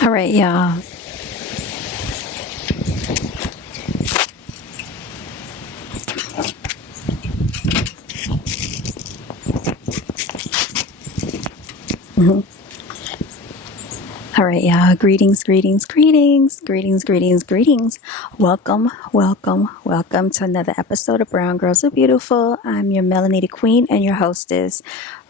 All right, y'all. All right, y'all. Greetings, greetings, greetings, greetings, greetings, greetings. Welcome, welcome, welcome to another episode of Brown Girls Are Beautiful. I'm your melanated queen and your hostess.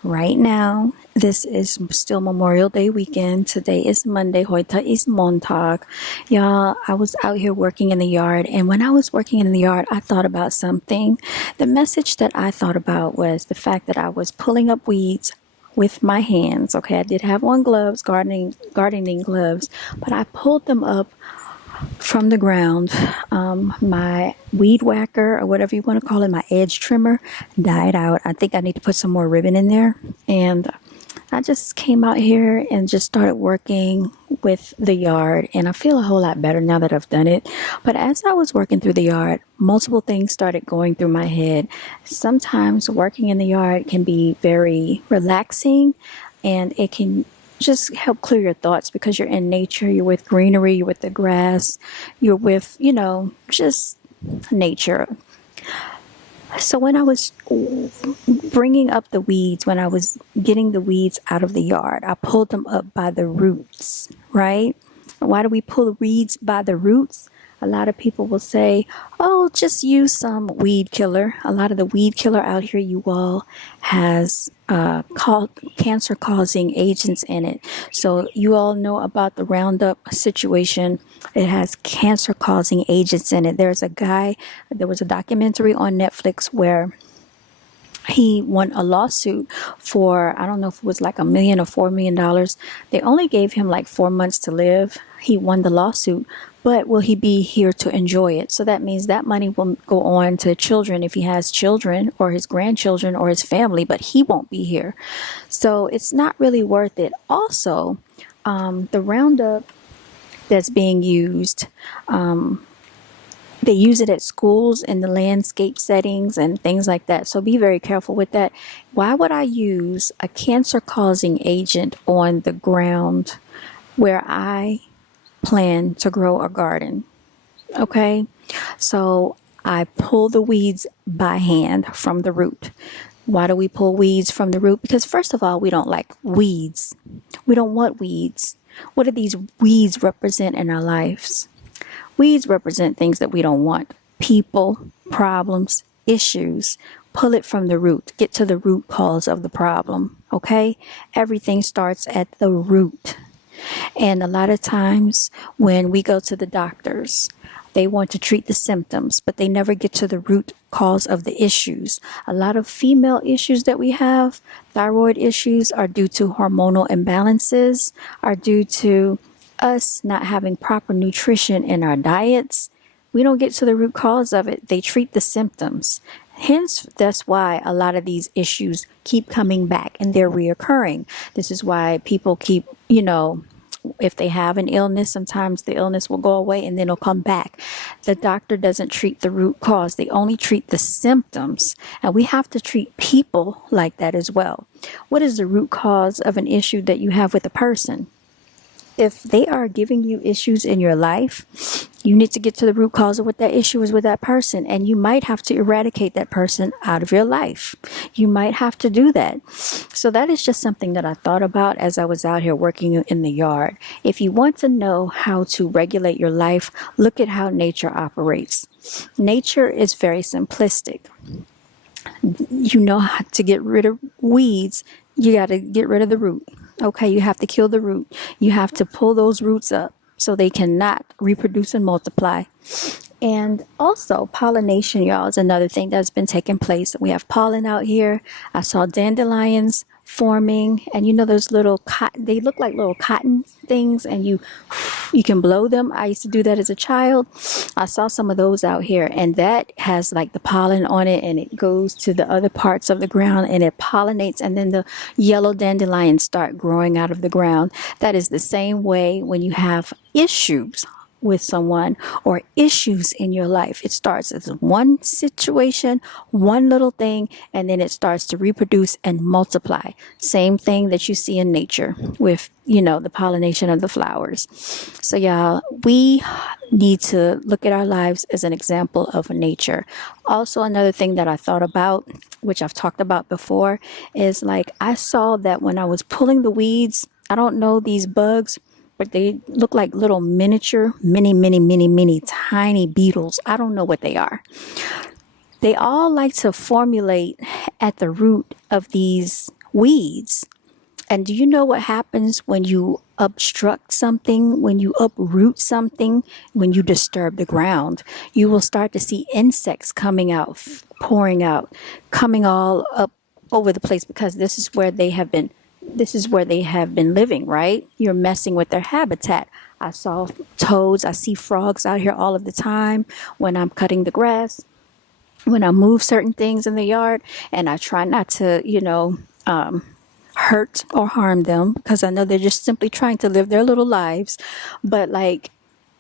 Right now, this is still Memorial Day weekend. Today is Monday. Heute ist Montag. Y'all, I was out here working in the yard, and when I was working in the yard, I thought about something. The message that I thought about was the fact that I was pulling up weeds with my hands. Okay, I did have on gloves, gardening gloves, but I pulled them up from the ground. My weed whacker, or whatever you want to call it, my edge trimmer, died out. I think I need to put some more ribbon in there. And I just came out here and just started working with the yard, and I feel a whole lot better now that I've done it. But as I was working through the yard, multiple things started going through my head. Sometimes working in the yard can be very relaxing, and it can just help clear your thoughts because you're in nature, you're with greenery, you're with the grass, you're with, just nature. So when I was bringing up the weeds, when I was getting the weeds out of the yard, I pulled them up by the roots, right? Why do we pull the weeds by the roots? A lot of people will say, oh, just use some weed killer. A lot of the weed killer out here, you all, has called cancer causing agents in it. So you all know about the Roundup situation. It has cancer causing agents in it. There was a documentary on Netflix where he won a lawsuit for, I don't know if it was like $1 million or $4 million. They only gave him like 4 months to live. He won the lawsuit, but will he be here to enjoy it? So that means that money will go on to children if he has children, or his grandchildren, or his family, but he won't be here. So it's not really worth it. Also, the Roundup that's being used, they use it at schools in the landscape settings and things like that. So be very careful with that. Why would I use a cancer causing agent on the ground where I plan to grow a garden? Okay. So I pull the weeds by hand from the root. Why do we pull weeds from the root? Because first of all, we don't like weeds. We don't want weeds. What do these weeds represent in our lives? Weeds represent things that we don't want. People, problems, issues. Pull it from the root. Get to the root cause of the problem. Okay? Everything starts at the root. And a lot of times when we go to the doctors, they want to treat the symptoms, but they never get to the root cause of the issues. A lot of female issues that we have, thyroid issues, are due to hormonal imbalances, are due to us not having proper nutrition in our diets. We don't get to the root cause of it. They treat the symptoms. Hence, that's why a lot of these issues keep coming back and they're reoccurring. This is why people keep, if they have an illness, sometimes the illness will go away and then it'll come back. The doctor doesn't treat the root cause. They only treat the symptoms. And we have to treat people like that as well. What is the root cause of an issue that you have with a person? If they are giving you issues in your life, you need to get to the root cause of what that issue is with that person. And you might have to eradicate that person out of your life. You might have to do that. So that is just something that I thought about as I was out here working in the yard. If you want to know how to regulate your life, look at how nature operates. Nature is very simplistic. You know how to get rid of weeds. You got to get rid of the root. Okay, you have to kill the root. You have to pull those roots up so they cannot reproduce and multiply. And also pollination, y'all, is another thing that's been taking place. We have pollen out here. I saw dandelions forming, and those little cotton, they look like little cotton things, and you can blow them. I used to do that as a child. I saw some of those out here, and that has like the pollen on it, and it goes to the other parts of the ground and it pollinates, and then the yellow dandelions start growing out of the ground. That is the same way when you have issues. with someone or issues in your life, it starts as one situation, one little thing, and then it starts to reproduce and multiply. Same thing that you see in nature with, the pollination of the flowers. So, y'all, we need to look at our lives as an example of nature. Also, another thing that I thought about, which I've talked about before, is like I saw that when I was pulling the weeds, I don't know these bugs, but they look like little miniature, mini, tiny beetles. I don't know what they are. They all like to formulate at the root of these weeds. And do you know what happens when you obstruct something, when you uproot something, when you disturb the ground? You will start to see insects coming out, pouring out, coming all up over the place, because this is where they have been. This is where they have been living, right? You're messing with their habitat. I saw toads. I see frogs out here all of the time when I'm cutting the grass, when I move certain things in the yard, and I try not to, hurt or harm them, because I know they're just simply trying to live their little lives. But like,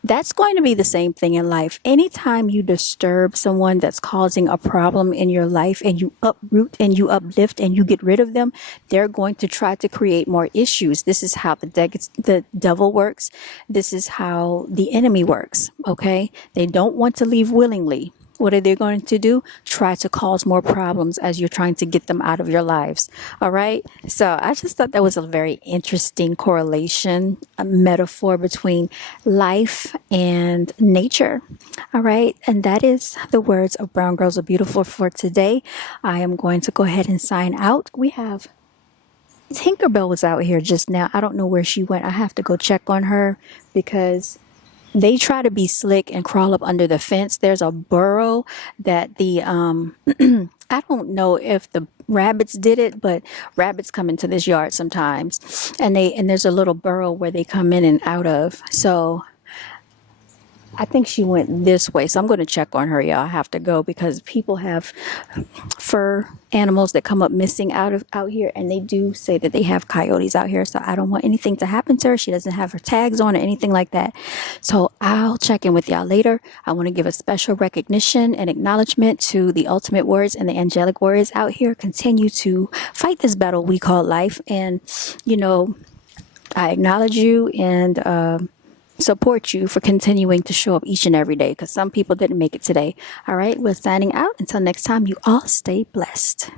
that's going to be the same thing in life. Anytime you disturb someone that's causing a problem in your life, and you uproot and you uplift and you get rid of them, they're going to try to create more issues. This is how the devil works. This is how the enemy works. Okay. They don't want to leave willingly. What are they going to do? Try to cause more problems as you're trying to get them out of your lives. All right. So I just thought that was a very interesting correlation, a metaphor between life and nature. All right. And that is the words of Brown Girls Are Beautiful for today. I am going to go ahead and sign out. We have Tinkerbell was out here just now. I don't know where she went. I have to go check on her, because they try to be slick and crawl up under the fence. There's a burrow that the I don't know if the rabbits did it, but rabbits come into this yard sometimes, and there's a little burrow where they come in and out of. So I think she went this way. So I'm going to check on her, y'all. I have to go, because people have fur animals that come up missing out here, and they do say that they have coyotes out here. So I don't want anything to happen to her. She doesn't have her tags on or anything like that. So I'll check in with y'all later. I want to give a special recognition and acknowledgement to the ultimate warriors and the angelic warriors out here. Continue to fight this battle we call life. And, I acknowledge you and support you for continuing to show up each and every day, because some people didn't make it today. All right, we're signing out. Until next time, you all stay blessed.